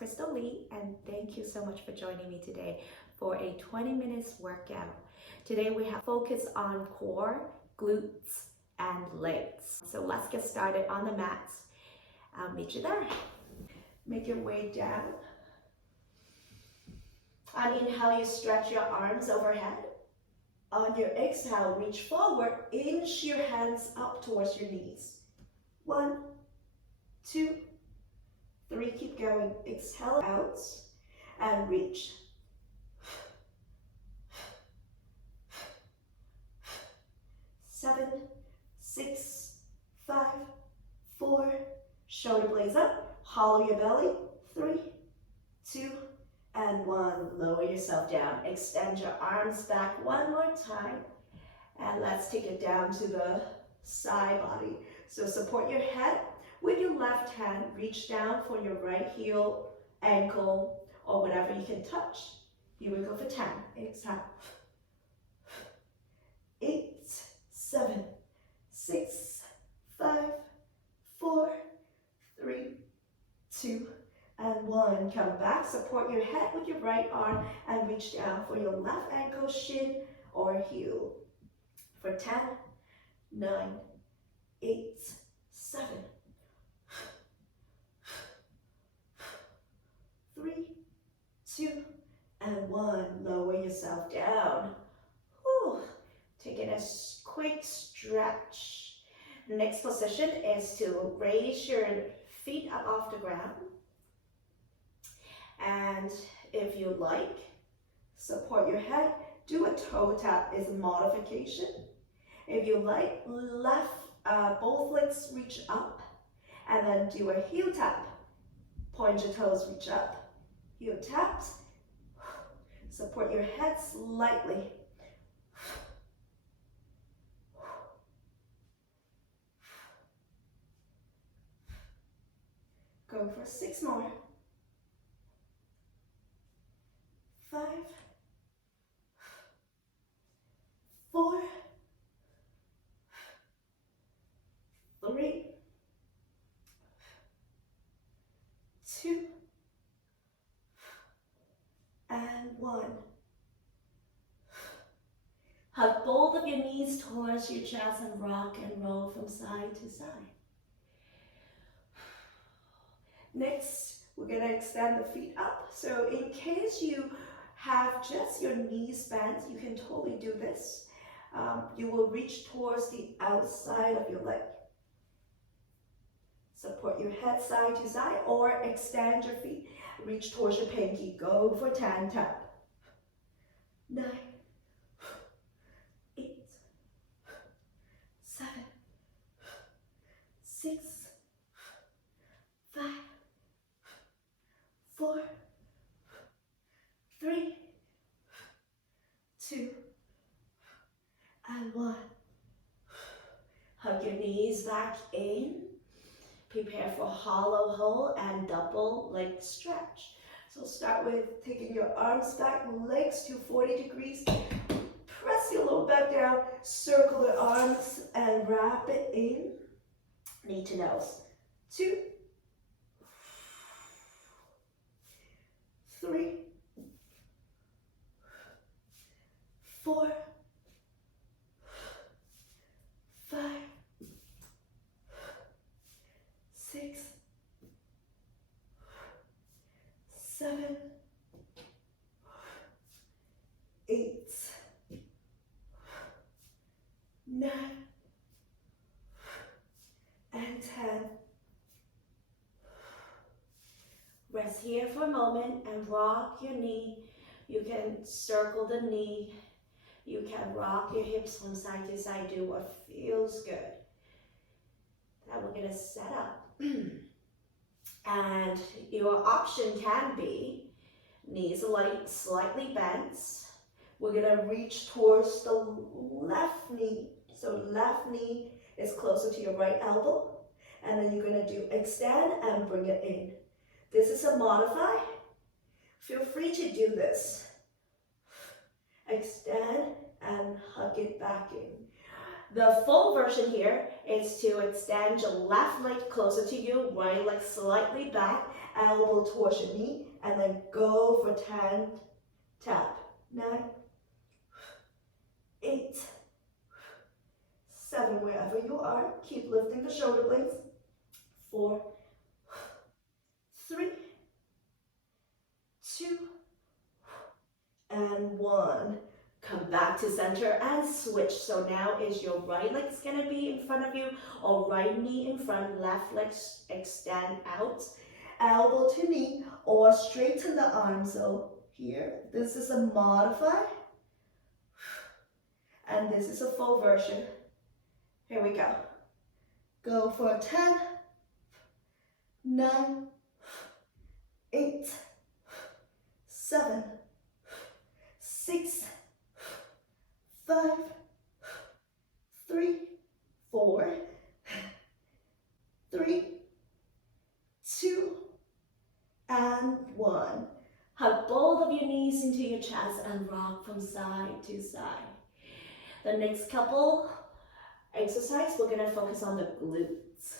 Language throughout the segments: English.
Crystal Lee, and thank you so much for joining me today for a 20 minutes workout. Today we have focus on core, glutes, and legs. So let's get started on the mats. I'll meet you there. Make your way down. On inhale, you stretch your arms overhead. On your exhale, reach forward, inch your hands up towards your knees. 1, 2, 3, keep going. Exhale out and reach. 7, 6, 5, 4, shoulder blades up, hollow your belly. 3, 2, and 1. Lower yourself down. Extend your arms back one more time. And let's take it down to the side body. So support your head with your left hand. Reach down for your right heel, ankle, or whatever you can touch. Here we go for 10. Exhale. 8, 7, 6, 5, 4, 3, 2, and 1. Come back, support your head with your right arm and reach down for your left ankle, shin, or heel. For 10, 9, 8, 7, 3, 2, and 1. Lower yourself down. Whew. Taking a quick stretch. The next position is to raise your feet up off the ground. And if you like, support your head. Do a toe tap is a modification. If you like, both legs reach up, and then do a heel tap. Point your toes, reach up. Heel taps. Support your head slightly. Go for 6 more. 5, 4, 3, 2, and 1. Hug both of your knees towards your chest and rock and roll from side to side. Next, we're going to extend the feet up. So in case you have just your knees bent, you can totally do this. You will reach towards the outside of your leg. Support your head side to side or extend your feet. Reach towards your pinky. Go for 10 tap. 9, 8, 7, 6, 5, 4, 3, 2, and 1. Hug your knees back in. Prepare for hollow hold and double leg stretch. So start with taking your arms back, legs to 40 degrees. Press your lower back down, circle the arms and wrap it in. Knee to nose. 2, 3, 4, 5, 6, 7, 8, 9, and 10. Rest here for a moment and rock your knee. You can circle the knee. You can rock your hips from side to side. Do what feels good. Then we're going to set up. And your option can be knees slightly bent. We're going to reach towards the left knee. So left knee is closer to your right elbow. And then you're going to do extend and bring it in. This is a modify. Feel free to do this. Extend and hug it back in. The full version here is to extend your left leg closer to you, right leg slightly back, elbow towards your knee, and then go for 10, tap, 9, 8, 7, wherever you are, keep lifting the shoulder blades, 4, 3, 2, and 1. Come back to center and switch. So now is your right leg going to be in front of you, or right knee in front, left leg extend out, elbow to knee, or straighten the arm. So here, this is a modify, and this is a full version. Here we go. Go for 10, 9, 8, 7, 6, 5, 3, 4, 3, 2, and 1. Hug both of your knees into your chest and rock from side to side. The next couple exercise, we're going to focus on the glutes.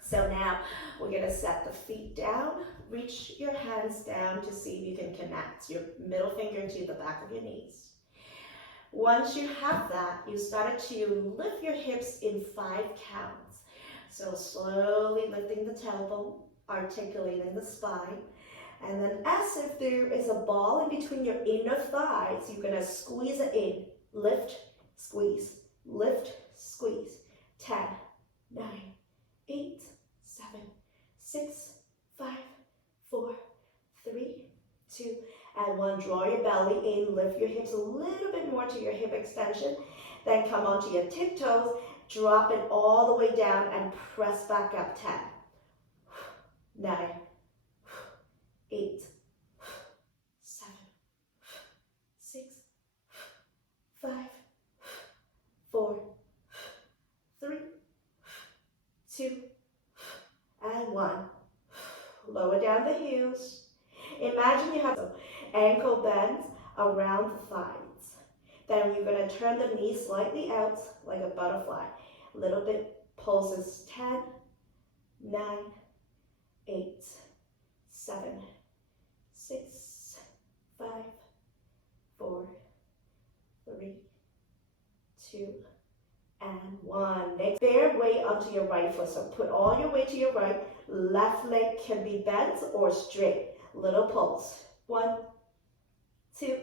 So now we're going to set the feet down, reach your hands down to see if you can connect your middle finger to the back of your knees. Once you have that, you start to lift your hips in 5 counts. So slowly lifting the tailbone, articulating the spine, and then as if there is a ball in between your inner thighs, you're going to squeeze it in. Lift, squeeze, lift, squeeze. 10, 9, 8, 7, 6, 5, 4, 3, 2, and 1. Draw your belly in, lift your hips a little bit more to your hip extension. Then come onto your tiptoes, drop it all the way down and press back up. 10, 9, 8, 7, 6, 5, 4, 3, 2, and 1. Lower down the heels. Imagine you have ankle bends around the thighs. Then you're going to turn the knees slightly out like a butterfly. A little bit pulses. 10, 9, 8, 7, 6, 5, 4, 3, 2, and 1. Next, bear weight onto your right foot. So put all your weight to your right. Left leg can be bent or straight. Little pulse. 1, 2,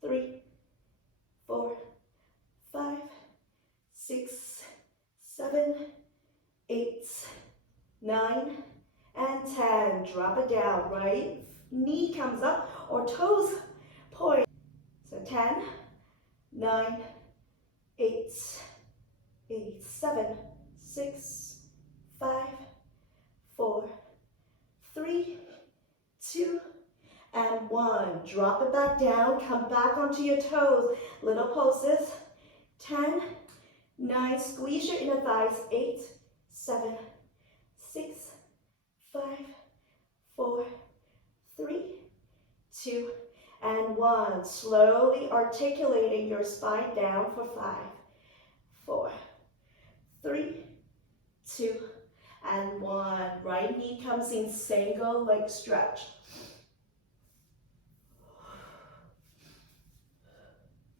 3, 4, 5, 6, 7, 8, 9, and 10. Drop it down. Right knee comes up or toes point. So 10, 9, 8, 7, 6, 5, 4, 3, 2, and 1. Drop it back down. Come back onto your toes. Little pulses. 10, 9. Squeeze your inner thighs. 8, 7, 6, 5, 4, 3, 2, and 1. Slowly articulating your spine down for 5, 4, 3, 2, and 1. Right knee comes in single leg stretch.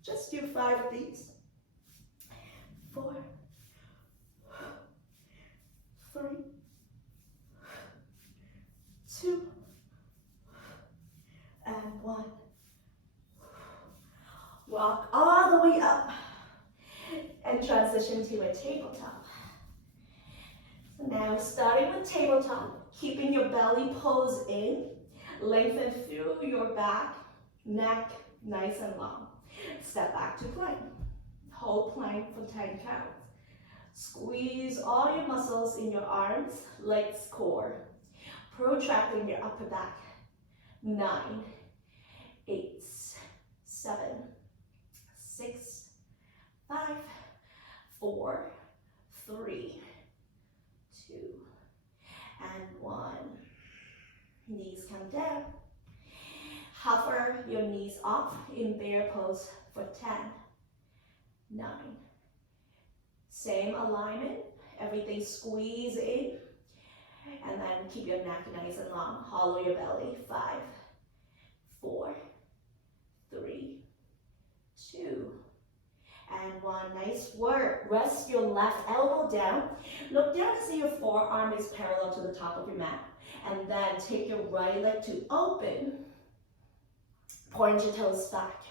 Just do 5 of these. 4, 3, 2, and 1. Walk all the way up and transition to a tabletop. So now starting with tabletop, keeping your belly pose in, lengthen through your back, neck, nice and long. Step back to plank. Hold plank for 10 counts. Squeeze all your muscles in your arms, legs, core. Protracting your upper back. 9, 8, 7, 6, 5, 4, 3, 2, and 1. Knees come down. Hover your knees off in bear pose for 10, 9. Same alignment, everything squeeze in, and then keep your neck nice and long. Hollow your belly. 5, 4, 3, 2, and 1. Nice work. Rest your left elbow down. Look down to see your forearm is parallel to the top of your mat. And then take your right leg to open. Point your toes back.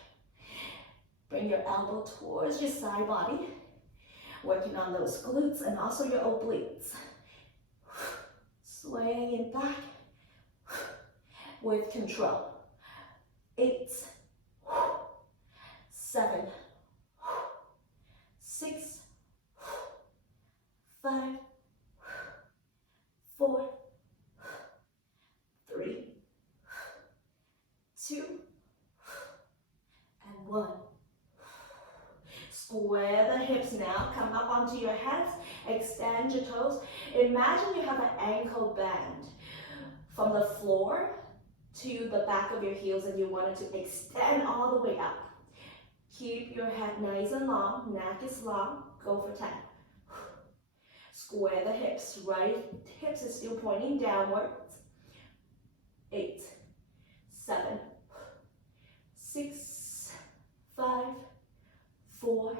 Bring your elbow towards your side body. Working on those glutes and also your obliques. Swaying it back with control. 8, 7, 6, 5, 4, 3, 2, and 1. Square the hips now. Come up onto your hands. Extend your toes. Imagine you have an ankle band from the floor to the back of your heels and you want it to extend all the way up. Keep your head nice and long. Neck is long. Go for 10. Square the hips. Right hips is still pointing downwards. 8, 7, 6, 5, 4,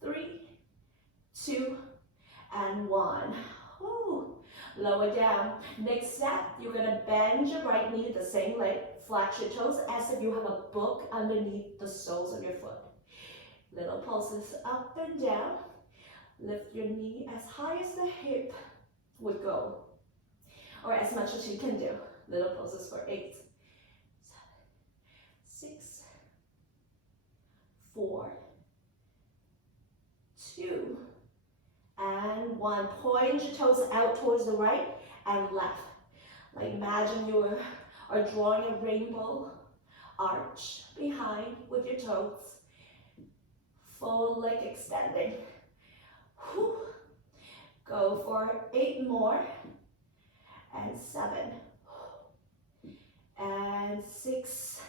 3, 2, and 1. Woo. Lower down. Next step, you're going to bend your right knee to the same leg. Flex your toes as if you have a book underneath the soles of your foot. Little pulses up and down. Lift your knee as high as the hip would go, or as much as you can do. Little pulses for 8, 7, 6, 4, 2, and 1. Point your toes out towards the right and left. Like imagine you are drawing a rainbow arch behind with your toes. Full leg extending. Whew. Go for 8 more. And 7. And 6.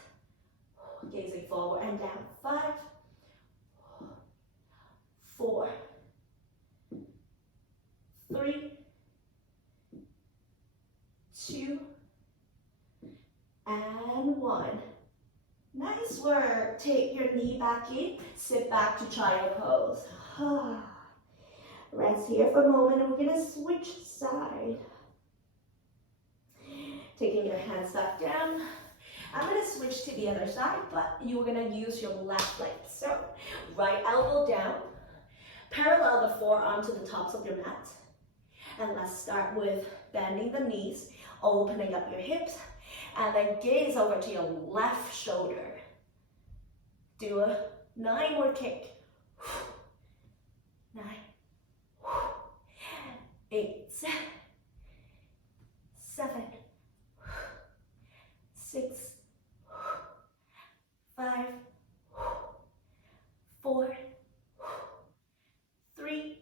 Gazing forward and down. 5, 4, 3, 2, and 1. Nice work. Take your knee back in. Sit back to child pose. Rest here for a moment and we're going to switch side. Taking your hands back down. I'm going to switch to the other side, but you're going to use your left leg. So, right elbow down. Parallel the forearm to the tops of your mat. And let's start with bending the knees, opening up your hips, and then gaze over to your left shoulder. Do a 9 more kick. 9, 8, 7, 6, 5, 4, 3,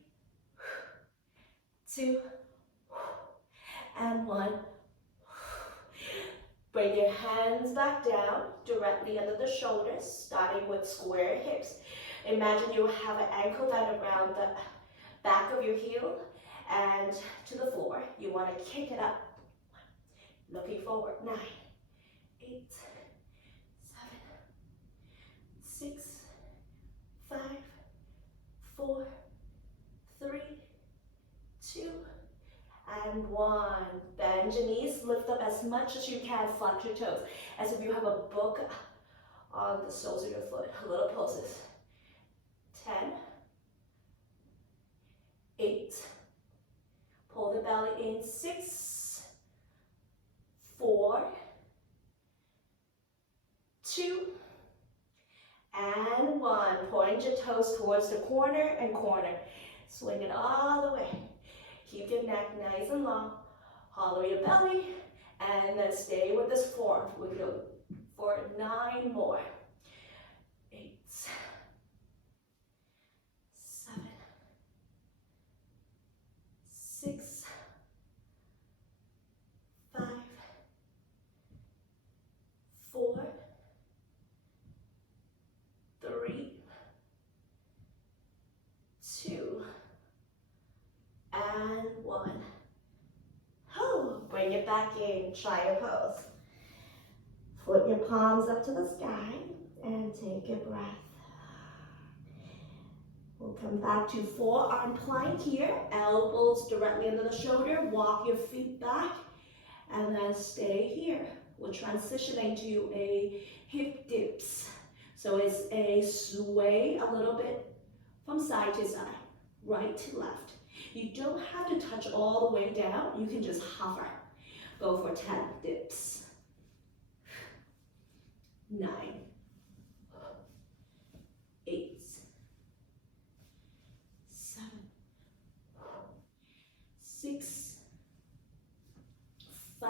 2, and 1. Bring your hands back down, directly under the shoulders, starting with square hips. Imagine you have an ankle band around the back of your heel and to the floor. You want to kick it up. Looking forward. 9, 8, 7, 6, 5, 4, 3, 2, and 1. Bend your knees, lift up as much as you can, flex your toes, as if you have a book on the soles of your foot. Little pulses. 10, 8, pull the belly in, 6, 4, 2, and 1. Point your toes towards the corner and corner. Swing it all the way. Keep your neck nice and long. Hollow your belly, and then stay with this form. We'll go for 9 more. 8, 7, 6, 5, 4, 3, back in, triangle pose. Flip your palms up to the sky and take a breath. We'll come back to forearm plank here, elbows directly under the shoulder, walk your feet back, and then stay here. We're transitioning to a hip dips. So it's a sway a little bit from side to side, right to left. You don't have to touch all the way down, you can just hover. Go for 10 dips. 9, 8, 7, 6, 5,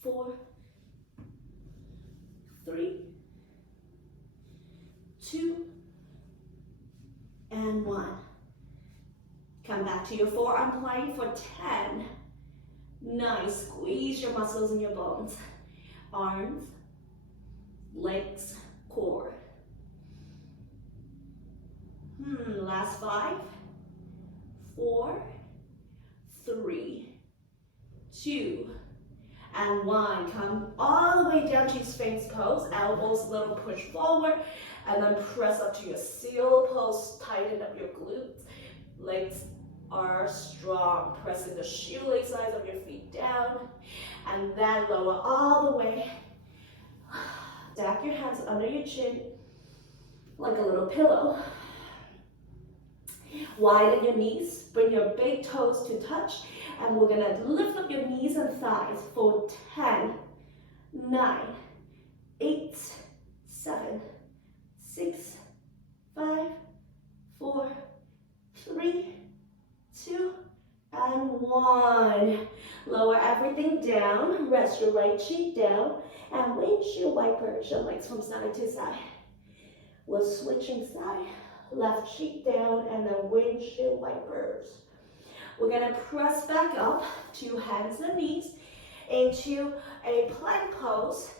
4, 3, 2, and 1. Come back to your forearm plank for 10. 9, squeeze your muscles in your bones. Arms, legs, core. Last 5, 4, 3, 2, and 1. Come all the way down to Sphinx pose. Elbows a little push forward, and then press up to your seal pose. Tighten up your glutes. Legs are strong. Pressing the shoelace sides of your feet down, and then lower all the way. Stack your hands under your chin like a little pillow. Widen your knees, bring your big toes to touch, and we're gonna lift up your knees and thighs for 10, 9, 8, 7, 6, 5, 4, 3, 2, and 1. Lower everything down, rest your right cheek down, and windshield wipers your legs from side to side. We're switching side, left cheek down, and then windshield wipers. We're gonna press back up to hands and knees into a plank pose,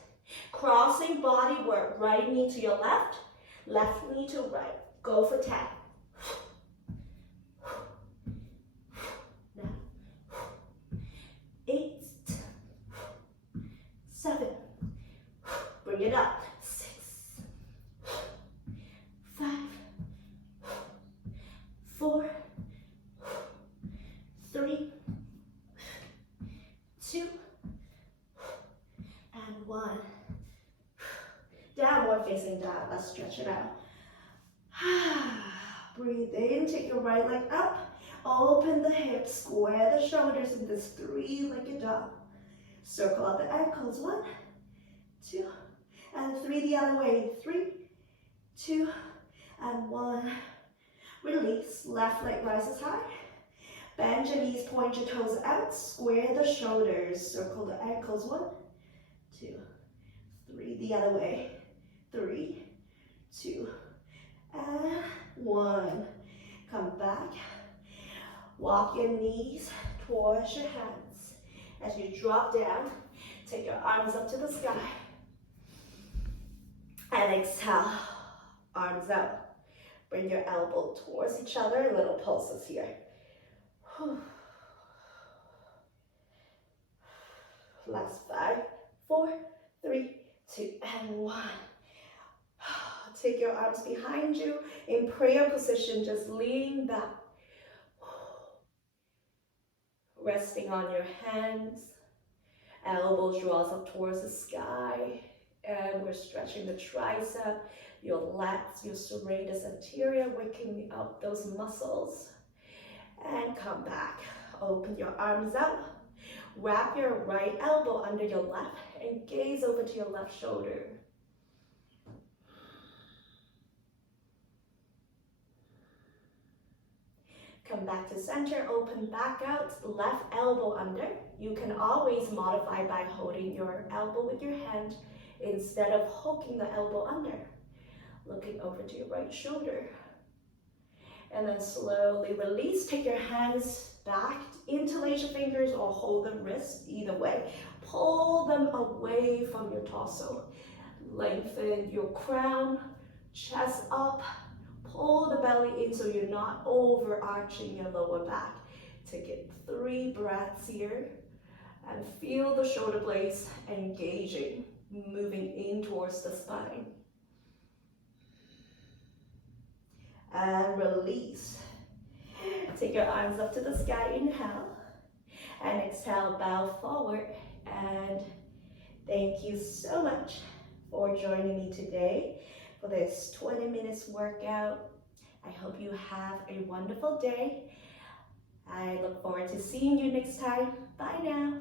crossing body work, right knee to your left knee to right. Go for 10. 8, 7, bring it up, 6, 5, 4, 3, 2, and 1. Downward facing dog, let's stretch it out. Breathe in, take your right leg up. Open the hips, square the shoulders in this three-legged dog. Circle out the ankles, 1, 2, and 3 the other way. 3, 2, and 1. Release, left leg rises high. Bend your knees, point your toes out, square the shoulders. Circle the ankles, 1, 2, 3 the other way. 3, 2, and 1. Come back. Walk your knees towards your hands. As you drop down, take your arms up to the sky. And exhale, arms out. Bring your elbow towards each other, little pulses here. Last 5, 4, 3, 2, and 1. Take your arms behind you. In prayer position, just lean back. Resting on your hands, elbows draws up towards the sky, and we're stretching the tricep, your lats, your serratus anterior, waking up those muscles. And come back. Open your arms out. Wrap your right elbow under your left and gaze over to your left shoulder. Come back to center, open back out, left elbow under. You can always modify by holding your elbow with your hand instead of hooking the elbow under. Looking over to your right shoulder. And then slowly release, take your hands back, interlace your fingers or hold the wrist, either way. Pull them away from your torso. Lengthen your crown, chest up. Pull the belly in so you're not overarching your lower back. Take it 3 breaths here and feel the shoulder blades engaging, moving in towards the spine. And release. Take your arms up to the sky, inhale, and exhale, bow forward. And thank you so much for joining me today for this 20 minutes workout. I hope you have a wonderful day. I look forward to seeing you next time. Bye now.